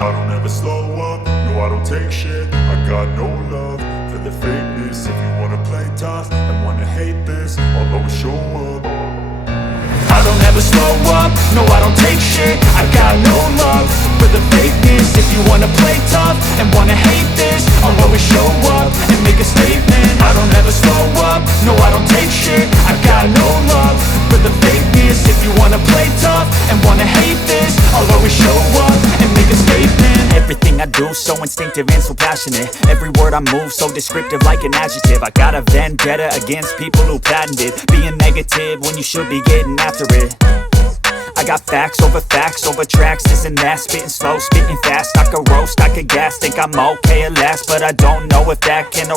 I don't ever slow up, no I don't take shit. I got no love for the fakeness. If you wanna play tough and wanna hate this, I'll always show up. I don't ever slow up, no I don't take shit. I got no love for the fakeness. If you wanna play tough and wanna hate this, I'll always show up and make a statement. I don't ever slow up, no I don't take shit. I got no love for the fakeness. If you wanna play tough and wanna hate this, I'll always show up and make a statement. Everything I do so instinctive and so passionate. Every word I move so descriptive like an adjective. I got a vendetta against people who patented being negative when you should be getting after it. I got facts over tracks, this and that. Spitting slow, spitting fast, I could roast, I could gas. Think I'm okay at last, but I don't know if that can